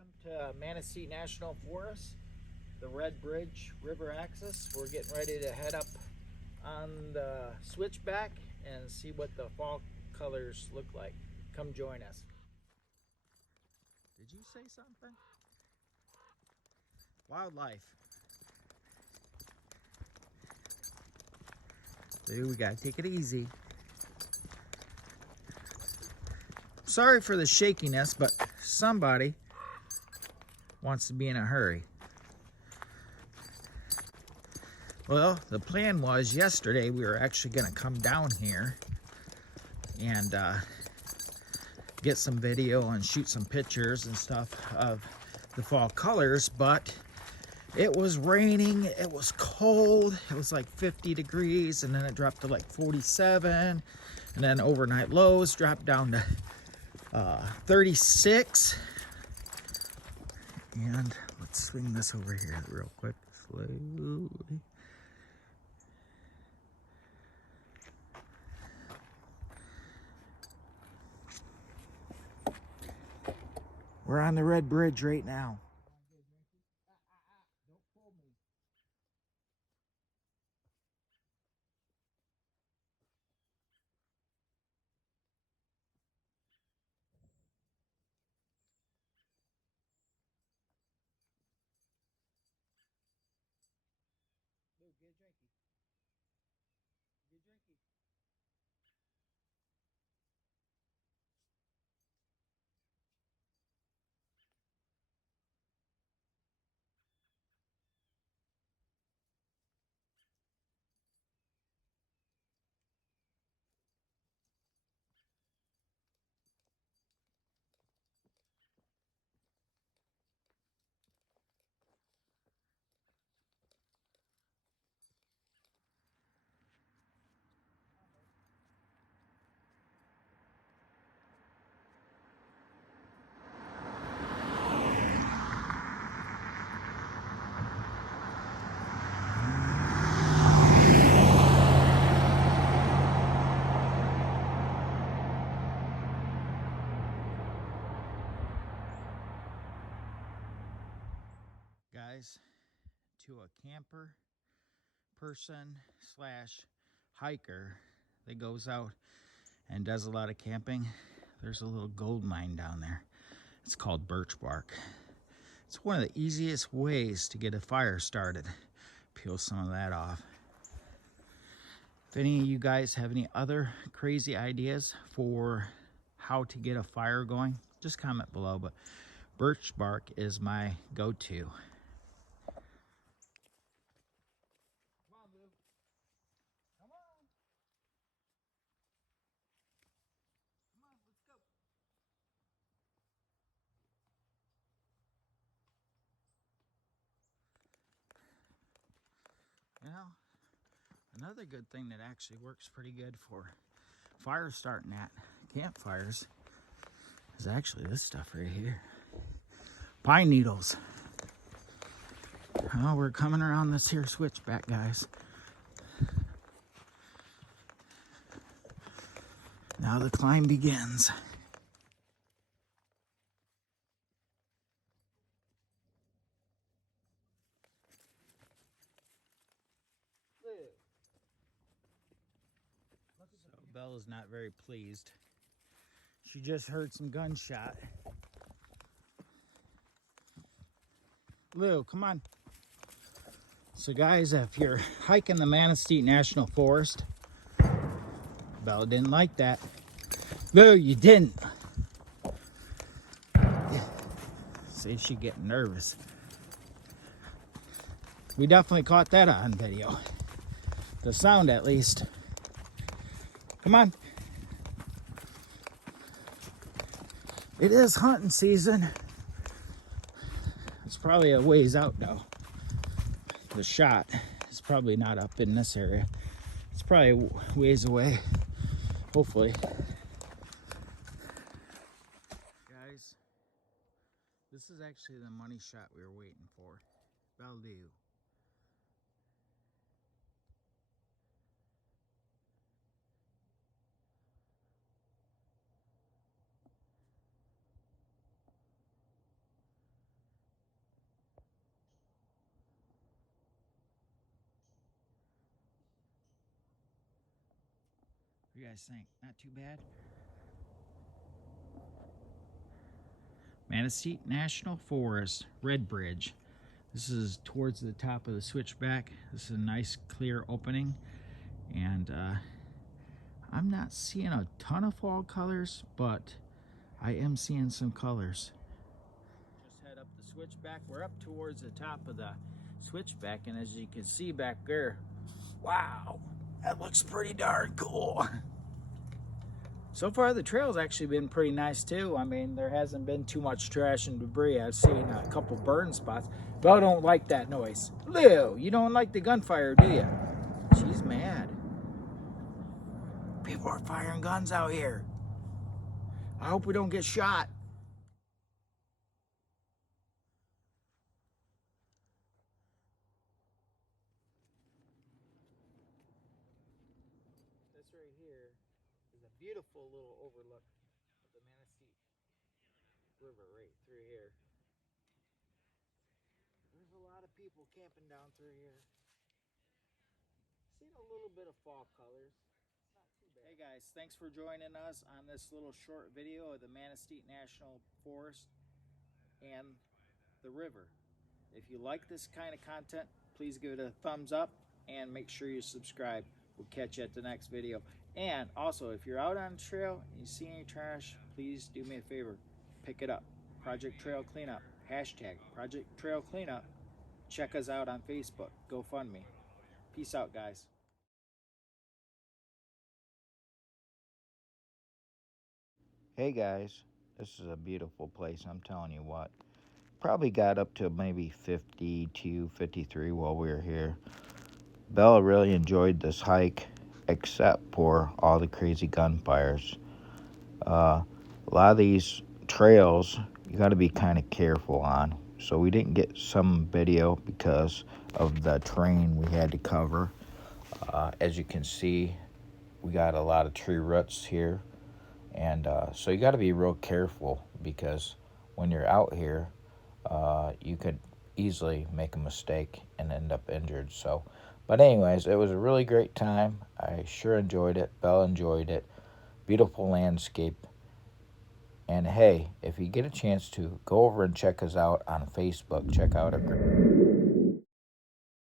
Welcome to Manistee National Forest, the Red Bridge River Axis. We're getting ready to head up on the switchback and see what the fall colors look like. Come join us. Did you say something? Wildlife. Dude, we gotta take it easy. Sorry for the shakiness, but somebody wants to be in a hurry. Well, the plan was yesterday we were actually going to come down here and get some video and shoot some pictures and stuff of the fall colors, but it was raining, it was cold, it was like 50 degrees, and then it dropped to like 47, and then overnight lows dropped down to 36. And let's swing this over here real quick, slowly. We're on the Red Bridge right now. Don't pull me. Luke, get a drinky. Get a drinky. Guys, to a camper person slash hiker that goes out and does a lot of camping, there's a little gold mine down there. It's called birch bark. It's one of the easiest ways to get a fire started. Peel some of that off. If any of you guys have any other crazy ideas for how to get a fire going, just comment below, but birch bark is my go-to. You know, another good thing that actually works pretty good for fire starting at campfires is actually this stuff right here. Pine needles. Oh, we're coming around this here switchback, guys. Now the climb begins. So Bella's not very pleased. She just heard some gunshot. Lou, come on. So guys, if you're hiking the Manistee National Forest, Bella didn't like that. Lou, you didn't. See, she's getting nervous. We definitely caught that on video. The sound, at least. Come on. It is hunting season. It's probably a ways out though. The shot is probably not up in this area. It's probably ways away. Hopefully. Guys, this is actually the money shot we were waiting for. Value. do you guys think? Not too bad? Manistee National Forest, Red Bridge. This is towards the top of the switchback. This is a nice clear opening, and I'm not seeing a ton of fall colors, but I am seeing some colors. Just head up the switchback. We're up towards the top of the switchback, and as you can see back there, wow, that looks pretty darn cool. So far, the trail's actually been pretty nice too. I mean, there hasn't been too much trash and debris. I've seen a couple burn spots, but I don't like that noise. Lou, you don't like the gunfire, do you? She's mad. People are firing guns out here. I hope we don't get shot. This right here is a beautiful little overlook of the Manistee River right through here. There's a lot of people camping down through here. Seen a little bit of fall colors. It's not too bad. Hey guys, thanks for joining us on this little short video of the Manistee National Forest and the river. If you like this kind of content, please give it a thumbs up and make sure you subscribe. We'll catch you at the next video. And also, if you're out on the trail and you see any trash, please do me a favor. Pick it up. Project Trail Cleanup. Hashtag Project Trail Cleanup. Check us out on Facebook. GoFundMe. Peace out, guys. Hey guys, this is a beautiful place, I'm telling you what. Probably got up to maybe 52, 53 while we were here. Bella really enjoyed this hike, except for all the crazy gunfires. A lot of these trails you got to be kind of careful on. So we didn't get some video because of the terrain we had to cover. As you can see, we got a lot of tree roots here. And so you got to be real careful because when you're out here, you could easily make a mistake and end up injured. So, but anyways, it was a really great time. I sure enjoyed it. Belle enjoyed it. Beautiful landscape. And hey, if you get a chance to, go over and check us out on Facebook. Check out our group.